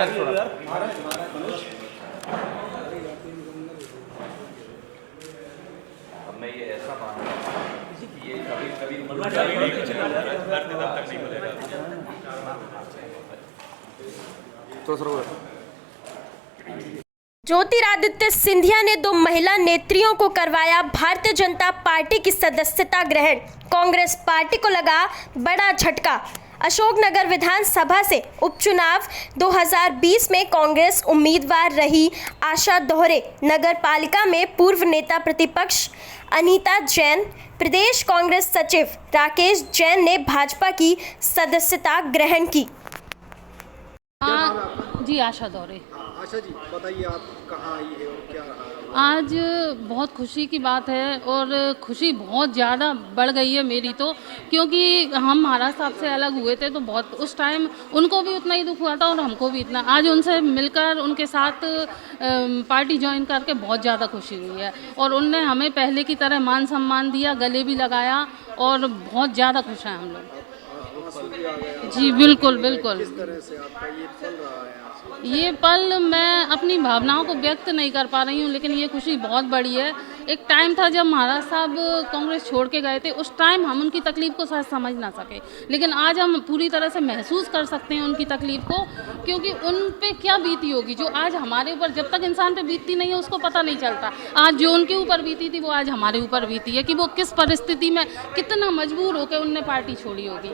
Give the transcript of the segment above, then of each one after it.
महाराज थोड़ा अब मैं ये ऐसा मानता हूँ कि ये कभी कभी ज्योतिरादित्य सिंधिया ने 2 महिला नेत्रियों को करवाया भारतीय जनता पार्टी की सदस्यता ग्रहण। कांग्रेस पार्टी को लगा बड़ा झटका। अशोकनगर विधानसभा से उपचुनाव 2020 में कांग्रेस उम्मीदवार रही आशा दोहरे। नगर पालिका में पूर्व नेता प्रतिपक्ष अनीता जैन, प्रदेश कांग्रेस सचिव राकेश जैन ने भाजपा की सदस्यता ग्रहण की। जी आशा दौरे। आशा जी बताइए, आप कहाँ आई है और क्या रहा है? आज बहुत खुशी की बात है और खुशी बहुत ज़्यादा बढ़ गई है मेरी तो, क्योंकि हम महाराज साहब से अलग हुए थे तो बहुत उस टाइम उनको भी उतना ही दुख हुआ था और हमको भी इतना। आज उनसे मिलकर उनके साथ पार्टी ज्वाइन करके बहुत ज़्यादा खुशी हुई है और उनने हमें पहले की तरह मान सम्मान दिया, गले भी लगाया और बहुत ज़्यादा खुश हैं हम लोग। जी बिल्कुल बिल्कुल। किस तरह से आपका ये पल रहा है? ये पल मैं अपनी भावनाओं को व्यक्त नहीं कर पा रही हूँ, लेकिन ये खुशी बहुत बड़ी है। एक टाइम था जब महाराज साहब कांग्रेस छोड़ के गए थे, उस टाइम हम उनकी तकलीफ़ को शायद समझ ना सके, लेकिन आज हम पूरी तरह से महसूस कर सकते हैं उनकी तकलीफ़ को, क्योंकि उन पे क्या बीती होगी जो आज हमारे ऊपर, जब तक इंसान पे बीतती नहीं है उसको पता नहीं चलता। आज जो उनके ऊपर बीती थी वो आज हमारे ऊपर बीती है कि वो किस परिस्थिति में कितना मजबूर होकर उनने पार्टी छोड़ी होगी।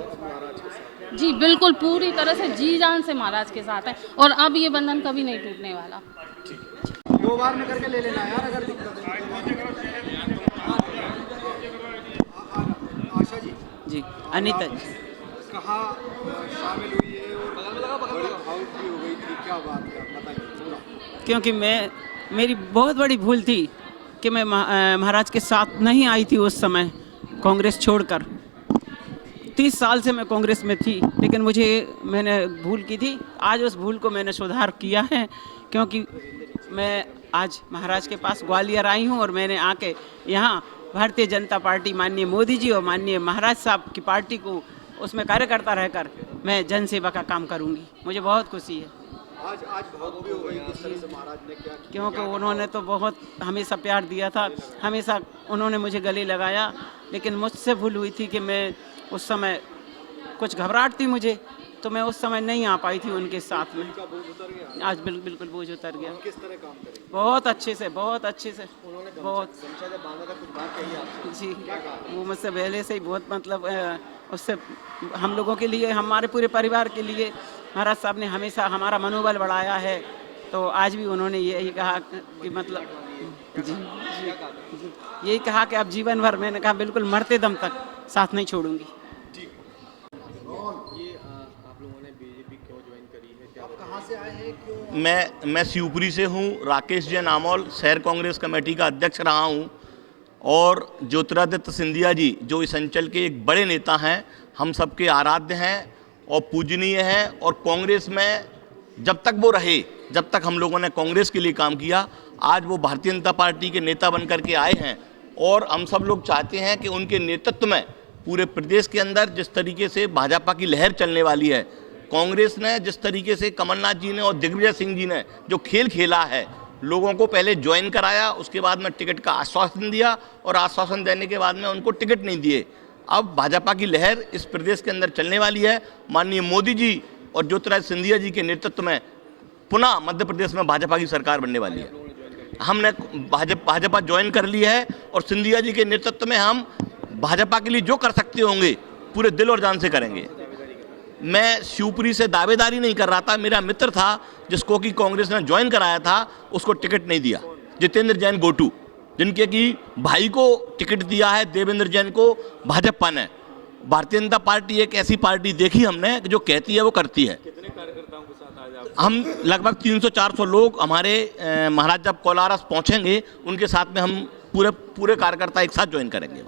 जी बिल्कुल, पूरी तरह से जी जान से महाराज के साथ है और अब ये बंधन कभी नहीं टूटने वाला। 2 बार में करके ले लेना यार, अगर दिक्कत है। आशा जी अनीता जी कहाँ शामिल हुई है और बड़ी आउट भी हो गई थी, क्या बात है बताइए पूरा। क्योंकि मेरी बहुत बड़ी भूल थी कि मैं महाराज के साथ नहीं आई थी उस समय, कांग्रेस छोड़कर। 30 साल से मैं कांग्रेस में थी, लेकिन मैंने भूल की थी। आज उस भूल को मैंने सुधार किया है, क्योंकि मैं आज महाराज के पास ग्वालियर आई हूँ और मैंने आके यहाँ भारतीय जनता पार्टी, माननीय मोदी जी और माननीय महाराज साहब की पार्टी को उसमें कार्यकर्ता रहकर मैं जनसेवा का काम करूँगी। मुझे बहुत खुशी है। आज भावुक भी हो गई किस तरह से महाराज ने क्या किया? क्योंकि उन्होंने तो बहुत हमेशा प्यार दिया था, हमेशा उन्होंने मुझे गले लगाया, लेकिन मुझसे भूल हुई थी कि मैं उस समय कुछ घबराहट थी मुझे, तो मैं उस समय नहीं आ पाई थी उनके साथ में। आज बिल्कुल बोझ उतर गया। किस तरह काम करेंगे? बहुत अच्छे से बहुत उन्होंने जब बांधा था कुछ बात कही आपसे? जी, वो मुझसे पहले से ही बहुत मतलब उससे हम लोगों के लिए, हमारे पूरे परिवार के लिए महाराज साहब ने हमेशा हमारा मनोबल बढ़ाया है। तो आज भी उन्होंने यही कहा कि मतलब जी यही कहा कि आप जीवन भर, मैंने कहा बिल्कुल मरते दम तक साथ नहीं छोड़ूंगी। ये आप लोगों ने बीजेपी क्यों ज्वाइन करी है, क्या आप कहाँ से आए हैं, क्यों? मैं शिवपुरी से हूँ। राकेश जैन आमोल शहर कांग्रेस कमेटी का अध्यक्ष रहा हूँ और ज्योतिरादित्य सिंधिया जी जो इस अंचल के एक बड़े नेता हैं, हम सबके आराध्य हैं और पूजनीय हैं। और कांग्रेस में जब तक वो रहे, जब तक हम लोगों ने कांग्रेस के लिए काम किया, आज वो भारतीय जनता पार्टी के नेता बन करके आए हैं और हम सब लोग चाहते हैं कि उनके नेतृत्व में पूरे प्रदेश के अंदर जिस तरीके से भाजपा की लहर चलने वाली है, कांग्रेस ने जिस तरीके से कमलनाथ जी ने और दिग्विजय सिंह जी ने जो खेल खेला है, लोगों को पहले ज्वाइन कराया, उसके बाद में टिकट का आश्वासन दिया और आश्वासन देने के बाद में उनको टिकट नहीं दिए। अब भाजपा की लहर इस प्रदेश के अंदर चलने वाली है। माननीय मोदी जी और ज्योतिरादित्य सिंधिया जी के नेतृत्व में पुनः मध्य प्रदेश में भाजपा की सरकार बनने वाली है। हमने भाजपा ज्वाइन कर ली है और सिंधिया जी के नेतृत्व में हम भाजपा के लिए जो कर सकते होंगे पूरे दिल और जान से करेंगे। मैं शिवपुरी से दावेदारी नहीं कर रहा था, मेरा मित्र था जिसको कि कांग्रेस ने ज्वाइन कराया था, उसको टिकट नहीं दिया, जितेंद्र जैन गोटू, जिनके कि भाई को टिकट दिया है देवेंद्र जैन को भाजपा ने। भारतीय जनता पार्टी एक ऐसी पार्टी देखी हमने जो कहती है वो करती है। कितने कार्यकर्ताओं के साथ आज आप? हम लगभग 300-400 लोग हमारे महाराज जब कोलारस पहुंचेंगे उनके साथ में हम पूरे कार्यकर्ता एक साथ ज्वाइन करेंगे।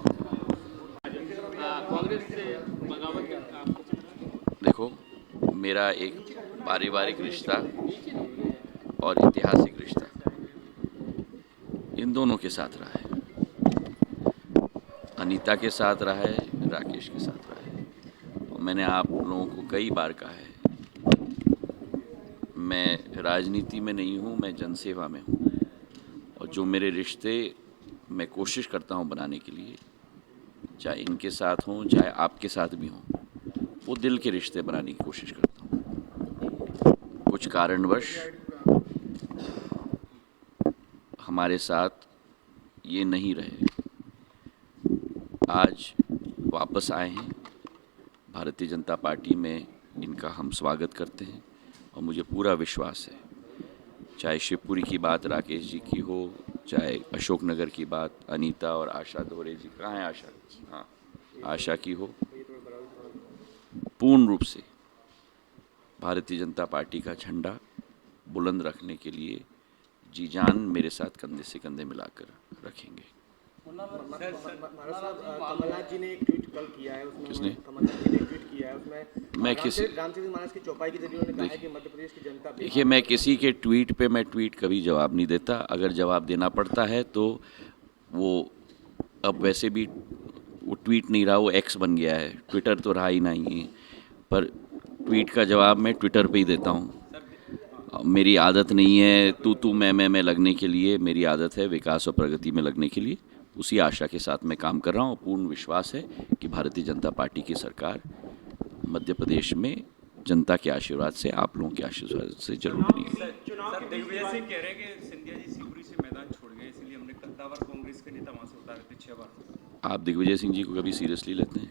देखो, मेरा एक पारिवारिक रिश्ता और ऐतिहासिक रिश्ता इन दोनों के साथ रहा है। अनीता के साथ रहा है, राकेश के साथ रहा है। और मैंने आप लोगों को कई बार कहा है, मैं राजनीति में नहीं हूँ, मैं जनसेवा में हूँ। और जो मेरे रिश्ते मैं कोशिश करता हूँ बनाने के लिए, चाहे इनके साथ हों चाहे आपके साथ भी हों, वो दिल के रिश्ते बनाने की कोशिश करता हूँ। कुछ कारणवश हमारे साथ ये नहीं रहे, आज वापस आए हैं। भारतीय जनता पार्टी में इनका हम स्वागत करते हैं और मुझे पूरा विश्वास है, चाहे शिवपुरी की बात राकेश जी की हो, चाहे अशोकनगर की बात अनीता और आशा दोहरे जी, कहाँ है आशा? हाँ, आशा की हो, पूर्ण रूप से भारतीय जनता पार्टी का झंडा बुलंद रखने के लिए जी जान मेरे साथ कंधे से कंधे मिलाकर रखेंगे। कमलनाथ जी ने एक ट्वीट कल किया है, उसमें किसने? कमलनाथ जी ने एक ट्वीट किया है, उसमें मैं रामचंद्र महाराज की चौपाई के जरिए उन्होंने कहा है कि मध्य प्रदेश की जनता देखिए, मैं किसी के ट्वीट पे मैं ट्वीट कभी जवाब नहीं देता। अगर जवाब देना पड़ता है तो वो अब वैसे भी वो ट्वीट नहीं रहा, वो एक्स बन गया है, ट्विटर तो रहा ही नहीं है। पर ट्वीट का जवाब मैं ट्विटर पे ही देता हूँ। मेरी आदत नहीं है तू मैं लगने के लिए, मेरी आदत है विकास और प्रगति में लगने के लिए। उसी आशा के साथ मैं काम कर रहा हूँ। पूर्ण विश्वास है कि भारतीय जनता पार्टी की सरकार मध्य प्रदेश में जनता के आशीर्वाद से, आप लोगों के आशीर्वाद से जरूर बनेगी। सर दिग्विजय सिंह कह रहे हैं कि सिंधिया जी शिवपुरी से मैदान छोड़ गए, इसलिए हमने कद्दावर कांग्रेस के नेता वहां से उतारे थे 6 बार। आप दिग्विजय सिंह जी को कभी सीरियसली लेते हैं?